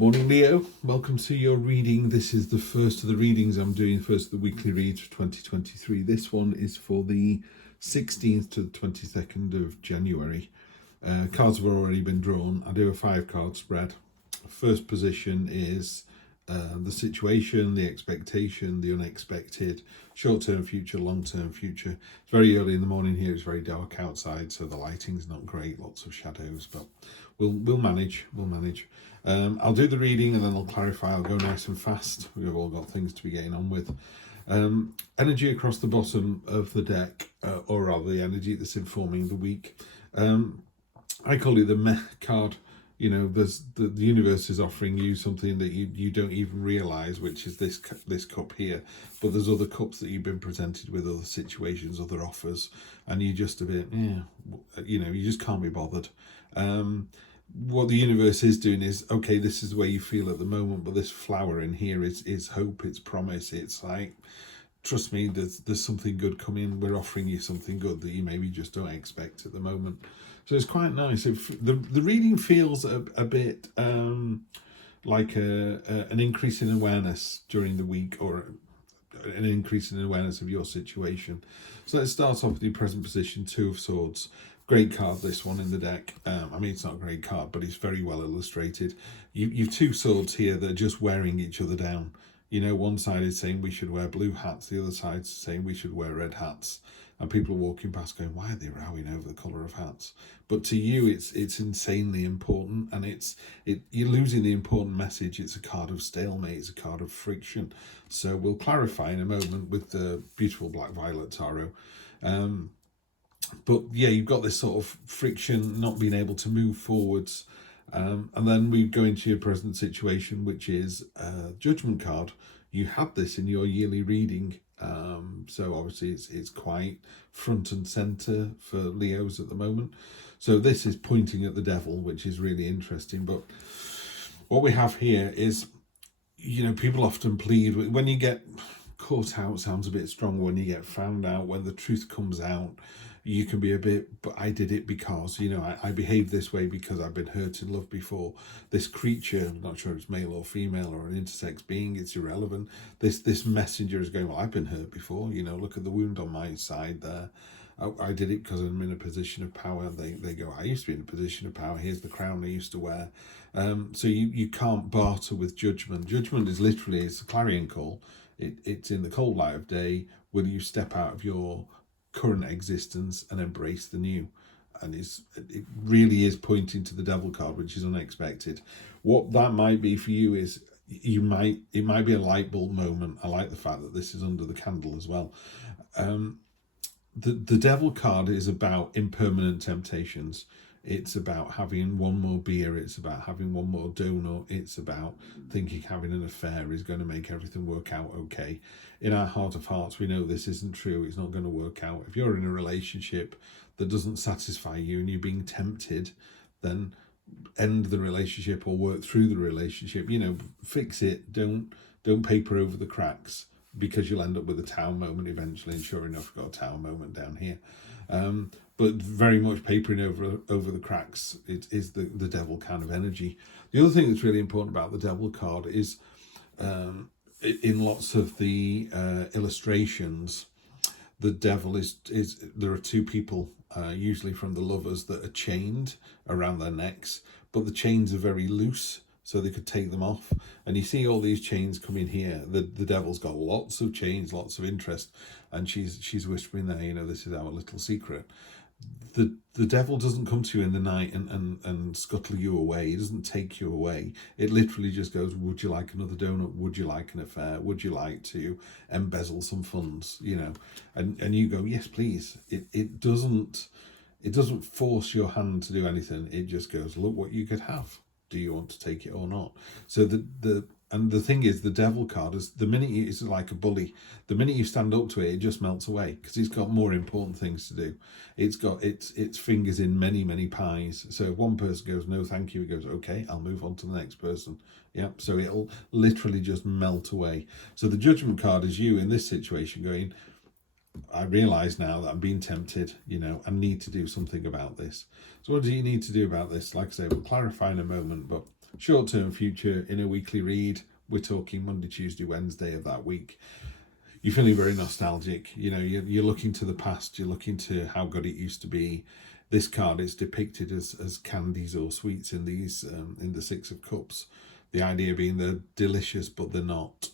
Morning, Leo. Welcome to your reading. This is the first of the readings I'm doing, first of the weekly reads for 2023. This one is for the 16th to the 22nd of January. Cards have already been drawn. I do a 5-card spread. First position is the situation, the expectation, the unexpected, short-term future, long-term future. It's very early in the morning here. It's very dark outside, so the lighting's not great. Lots of shadows, but we'll manage. I'll do the reading and then I'll clarify. I'll go nice and fast. We've all got things to be getting on with. Energy across the bottom of the deck, or rather the energy that's informing the week. I call it the meh card. You know, there's the universe is offering you something that you don't even realize, which is this cup here. But there's other cups that you've been presented with, other situations, other offers, and you just a bit, you just can't be bothered. What the universe is doing is, okay, this is the way you feel at the moment, but this flower in here is hope, it's promise. It's like, trust me, there's something good coming. We're offering you something good that you maybe just don't expect at the moment. So it's quite nice. The reading feels a bit like an increase in awareness during the week, or an increase in awareness of your situation. So let's start off with your present position, 2 of Swords. Great card, this one in the deck. It's not a great card, but it's very well illustrated. You've 2 swords here that are just wearing each other down. You know, one side is saying we should wear blue hats, the other side is saying we should wear red hats. And people are walking past going, why are they rowing over the colour of hats? But to you, it's insanely important, and you're losing the important message. It's a card of stalemate, it's a card of friction. So we'll clarify in a moment with the beautiful Black Violet Tarot. But yeah, you've got this sort of friction, not being able to move forwards. And then we go into your present situation, which is a Judgment card. You had this in your yearly reading. So obviously it's quite front and center for Leos at the moment. So this is pointing at the devil, which is really interesting. But what we have here is, you know, people often plead when you get caught out, sounds a bit strong, when you get found out, when the truth comes out, you can be a bit, but I did it because, you know, I behaved this way because I've been hurt in love before. This creature, I'm not sure it's male or female or an intersex being, it's irrelevant. This messenger is going, well, I've been hurt before, you know, look at the wound on my side there. I did it because I'm in a position of power. They go, I used to be in a position of power. Here's the crown I used to wear. So you can't barter with judgment. Judgment is literally, it's a clarion call. It's in the cold light of day. Will you step out of your current existence and embrace the new? And it really is pointing to the devil card, which is unexpected. What that might be for you is it might be a light bulb moment. I like the fact that this is under the candle as well. The devil card is about impermanent temptations. It's about having one more beer. It's about having one more donut. It's about thinking having an affair is going to make everything work out okay. In our heart of hearts, we know this isn't true. It's not going to work out. If you're in a relationship that doesn't satisfy you and you're being tempted, then end the relationship or work through the relationship. You know, fix it. Don't paper over the cracks, because you'll end up with a tower moment eventually. And sure enough, we've got a tower moment down here. But very much papering over the cracks. It is the devil kind of energy. The other thing that's really important about the devil card is in lots of the illustrations, the devil is there are 2 people, usually from the lovers, that are chained around their necks, but the chains are very loose, so they could take them off. And you see all these chains coming here. The devil's got lots of chains, lots of interest, and she's whispering there, you know, this is our little secret. The devil doesn't come to you in the night and scuttle you away. He doesn't take you away. It literally just goes, would you like another donut? Would you like an affair? Would you like to embezzle some funds? You know, and you go, yes, please. It doesn't force your hand to do anything. It just goes, look what you could have. Do you want to take it or not? So and the thing is, the devil card is, the minute it's like a bully. The minute you stand up to it, it just melts away, because it's got more important things to do. It's got its fingers in many, many pies. So if one person goes, no, thank you, it goes, okay, I'll move on to the next person. Yeah, so it'll literally just melt away. So the Judgment card is you in this situation going, I realise now that I'm being tempted, I need to do something about this. So what do you need to do about this? Like I say, we'll clarify in a moment, but short-term future in a weekly read, we're talking Monday, Tuesday, Wednesday of that week. You're feeling very nostalgic. You're looking to the past. You're looking to how good it used to be. This card is depicted as candies or sweets in these in the Six of Cups. The idea being they're delicious, but they're not.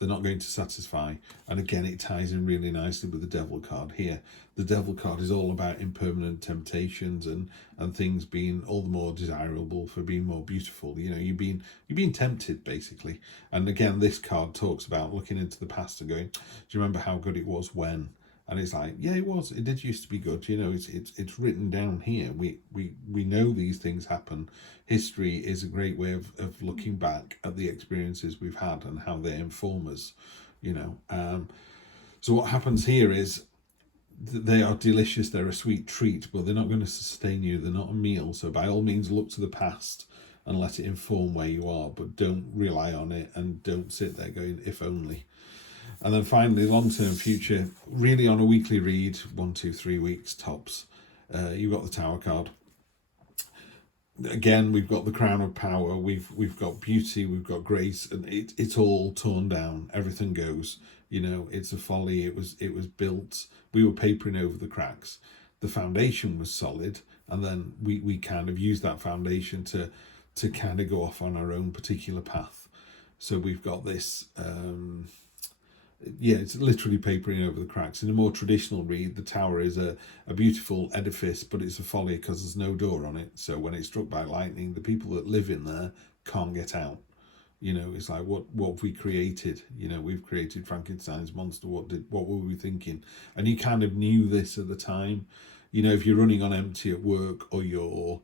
They're not going to satisfy. And again, it ties in really nicely with the Devil card here. The Devil card is all about impermanent temptations and things being all the more desirable for being more beautiful. You're being tempted, basically. And again, this card talks about looking into the past and going, do you remember how good it was when? And it's like, yeah, it was. It did used to be good. It's written down here. We know these things happen. History is a great way of looking back at the experiences we've had and how they inform us. So what happens here is they are delicious. They're a sweet treat, but they're not going to sustain you. They're not a meal. So by all means, look to the past and let it inform where you are, but don't rely on it and don't sit there going, if only. And then finally, long-term future, really on a weekly read, 1, 2, 3 weeks tops. You've got the Tower card. Again, we've got the crown of power. We've got beauty. We've got grace, and it's all torn down. Everything goes. It's a folly. It was built. We were papering over the cracks. The foundation was solid, and then we kind of used that foundation to kind of go off on our own particular path. So we've got this. It's literally papering over the cracks. In a more traditional read, the tower is a beautiful edifice, but it's a folly because there's no door on it. So when it's struck by lightning, the people that live in there can't get out. It's like, what have we created? We've created Frankenstein's monster. What were we thinking? And you kind of knew this at the time. If you're running on empty at work, or you're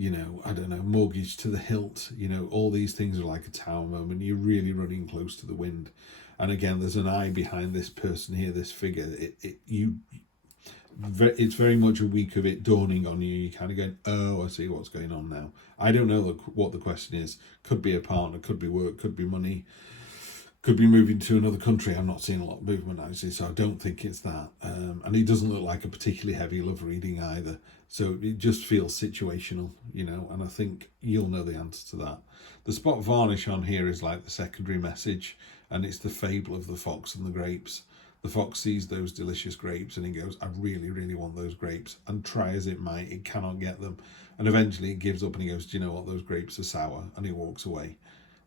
I don't know, mortgage to the hilt, all these things are like a tower moment. You're really running close to the wind. And again, there's an eye behind this person here, this figure. It's very much a week of it dawning on you. You're kind of going, oh, I see what's going on now. I don't know what the question is. Could be a partner, could be work, could be money, could be moving to another country. I'm not seeing a lot of movement, actually, so I don't think it's that. And it doesn't look like a particularly heavy love reading either. So it just feels situational, and I think you'll know the answer to that. The spot varnish on here is like the secondary message, and it's the fable of the fox and the grapes. The fox sees those delicious grapes and he goes, I really, really want those grapes. And try as it might, it cannot get them. And eventually it gives up and he goes, do you know what, those grapes are sour. And he walks away.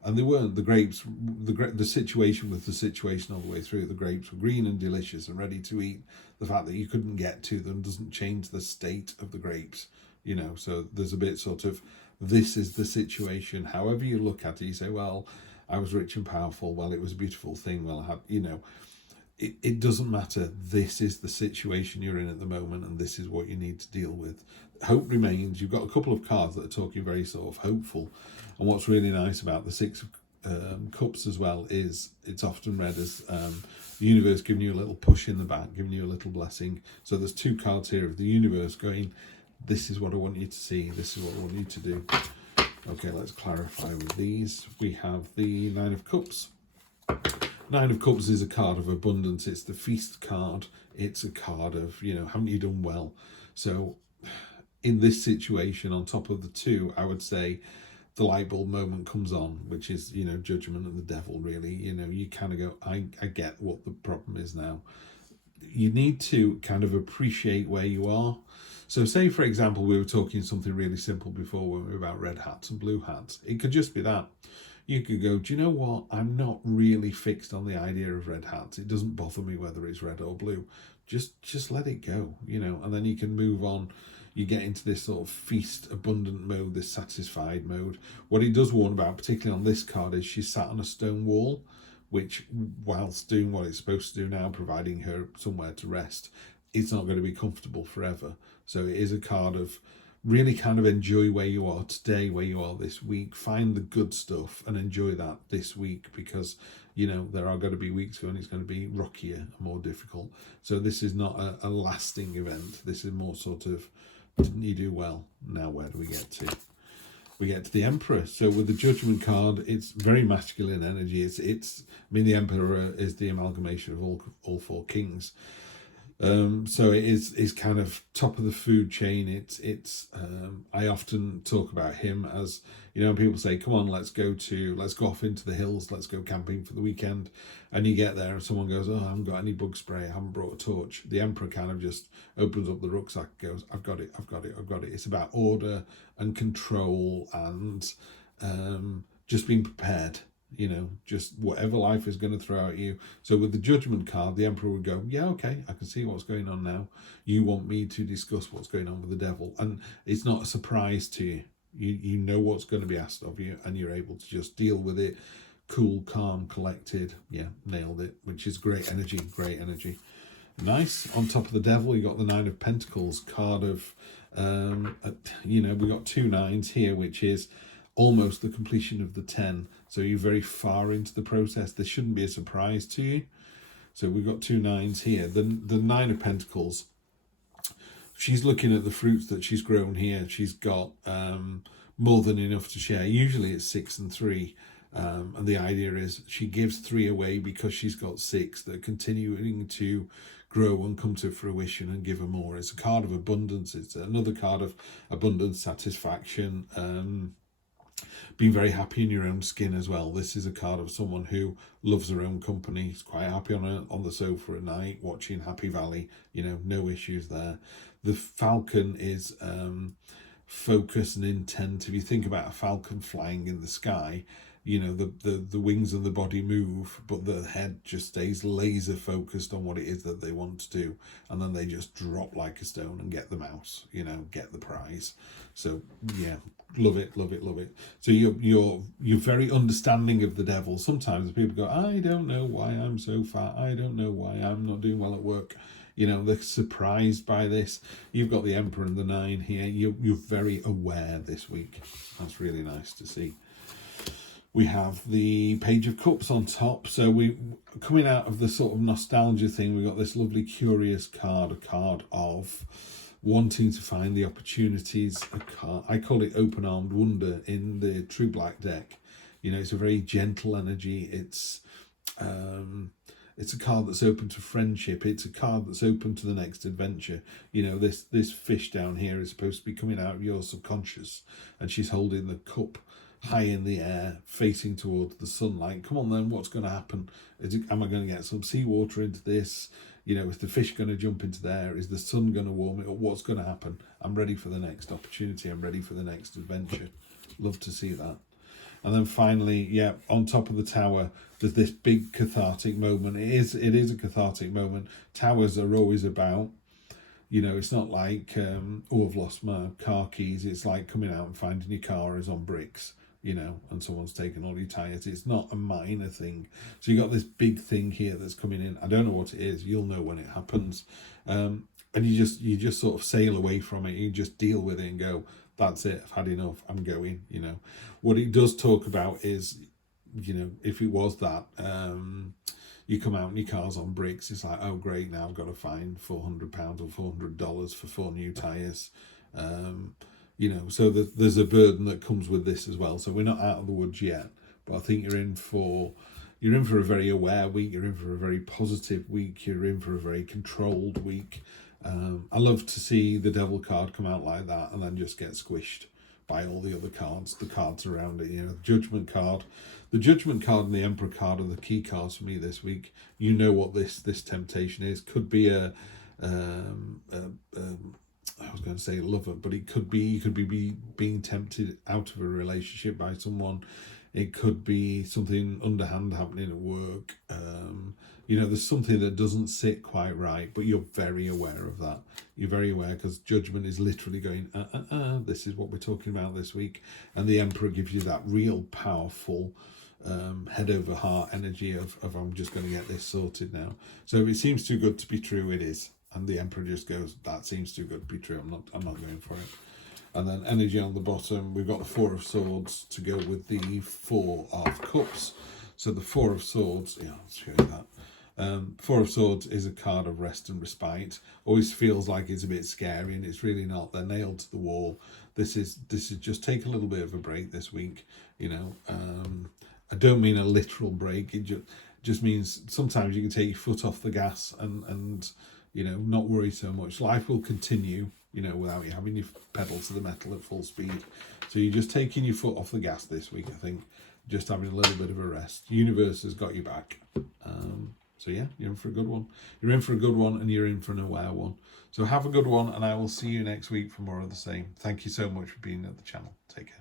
And they weren't. The grapes, the situation was the situation all the way through. The grapes were green and delicious and ready to eat. The fact that you couldn't get to them doesn't change the state of the grapes. So there's a bit sort of, this is the situation. However you look at it, you say, well, I was rich and powerful. Well, it was a beautiful thing. Well, I had, it doesn't matter. This is the situation you're in at the moment, and this is what you need to deal with. Hope remains. You've got a couple of cards that are talking very sort of hopeful. And what's really nice about the Six of Cups as well is it's often read as the universe giving you a little push in the back, giving you a little blessing. So there's two cards here of the universe going, this is what I want you to see. This is what I want you to do. Okay, let's clarify with these. We have the Nine of Cups. Nine of Cups is a card of abundance. It's the feast card. It's a card of, haven't you done well? So in this situation, on top of the two, I would say the light bulb moment comes on, which is, judgment and the devil, really. You kind of go, I get what the problem is now. You need to kind of appreciate where you are. So say, for example, we were talking something really simple before when we were about red hats and blue hats. It could just be that. You could go, do you know what? I'm not really fixed on the idea of red hats. It doesn't bother me whether it's red or blue. Just let it go, and then you can move on. You get into this sort of feast, abundant mode, this satisfied mode. What it does warn about, particularly on this card, is she's sat on a stone wall, which, whilst doing what it's supposed to do now, providing her somewhere to rest, it's not going to be comfortable forever. So it is a card of really kind of enjoy where you are today, where you are this week. Find the good stuff and enjoy that this week, because there are going to be weeks when it's going to be rockier and more difficult. So this is not a lasting event. This is more sort of, didn't you do well? Now where do we get to? we get to the Emperor. So with the Judgment card, it's very masculine energy. I mean, the Emperor is the amalgamation of all four kings. So it is kind of top of the food chain. I often talk about him as, you know, people say, come on, let's go off into the hills, let's go camping for the weekend. And you get there and someone goes, oh, I haven't got any bug spray, I haven't brought a torch. The Emperor kind of just opens up the rucksack, goes, I've got it. It's about order and control and just being prepared. You know, just whatever life is going to throw at you. So with the Judgment card, the Emperor would go, yeah, okay, I can see what's going on now. You want me to discuss what's going on with the Devil. And it's not a surprise to you. You know what's going to be asked of you, and you're able to just deal with it. Cool, calm, collected. Yeah, nailed it, which is great energy, Nice. On top of the Devil, you got the Nine of Pentacles, card of, you know, we got 2 9s here, which is almost the completion of the 10. So you're very far into the process. This shouldn't be a surprise to you. So we've got 2 9s here. The Nine of Pentacles, she's looking at the fruits that she's grown here. She's got more than enough to share. Usually it's 6 and 3. And the idea is she gives 3 away because she's got 6 that are continuing to grow and come to fruition and give her more. It's a card of abundance. It's another card of abundance, satisfaction, being very happy in your own skin as well. This is a card of someone who loves her own company. Is quite happy on the sofa at night watching Happy Valley. You know, no issues there. The Falcon is focus and intent. If you think about a falcon flying in the sky, you know, the wings and the body move, but the head just stays laser focused on what it is that they want to do, and then they just drop like a stone and get the mouse, you know, get the prize. So yeah, love it. So you're very understanding of the Devil. Sometimes people go, I don't know why I'm so fat, I don't know why I'm not doing well at work. You know, they're surprised by this. You've got the Emperor and the 9 here. You're very aware this week. That's really nice to see. We have the Page of Cups on top. So we coming out of the sort of nostalgia thing, we got this lovely curious card, a card of wanting to find the opportunities. A card, I call it open-armed wonder in the True Black deck. You know, it's a very gentle energy. It's a card that's open to friendship. It's a card that's open to the next adventure. You know, this fish down here is supposed to be coming out of your subconscious, and she's holding the cup high in the air, facing towards the sunlight. Come on then, what's going to happen? Am I going to get some seawater into this? You know, is the fish going to jump into there? Is the sun going to warm it up? What's going to happen? I'm ready for the next opportunity. I'm ready for the next adventure. Love to see that. And then finally, yeah, on top of the tower, there's this big cathartic moment. It is a cathartic moment. Towers are always about, you know, it's not like, oh, I've lost my car keys. It's like coming out and finding your car is on bricks, you know, and someone's taken all your tyres. It's not a minor thing. So you got this big thing here that's coming in. I don't know what it is. You'll know when it happens. And you just sort of sail away from it. You just deal with it and go, that's it. I've had enough. I'm going, you know. What it does talk about is, you know, if it was that, you come out and your car's on bricks, it's like, oh great, now I've got to find £400 or $400 for 4 new tyres. You know, so there's a burden that comes with this as well. So we're not out of the woods yet, but I think you're in for a very aware week. You're in for a very positive week. You're in for a very controlled week. I love to see the Devil card come out like that and then just get squished by all the other cards, the cards around it. You know, the Judgment card and the Emperor card are the key cards for me this week. You know what this temptation is. Could be I was going to say lover, but you could be being tempted out of a relationship by someone. It could be something underhand happening at work. You know, there's something that doesn't sit quite right, but you're very aware of that. You're very aware because Judgment is literally going, this is what we're talking about this week. And the Emperor gives you that real powerful head over heart energy of I'm just going to get this sorted now. So if it seems too good to be true, it is. And the Emperor just goes, that seems too good to be true. I'm not going for it. And then energy on the bottom, we've got the 4 of Swords to go with the 4 of Cups. So the 4 of Swords, yeah, I'll show you that. 4 of Swords is a card of rest and respite. Always feels like it's a bit scary, and it's really not. They're nailed to the wall. This is just take a little bit of a break this week. You know, I don't mean a literal break. It just means sometimes you can take your foot off the gas and you know, not worry so much. Life will continue, you know, without you having your pedal to the metal at full speed. So you're just taking your foot off the gas this week, I think. Just having a little bit of a rest. The universe has got you back. So yeah, you're in for a good one. You're in for a good one, and you're in for an aware one. So have a good one, and I will see you next week for more of the same. Thank you so much for being at the channel. Take care.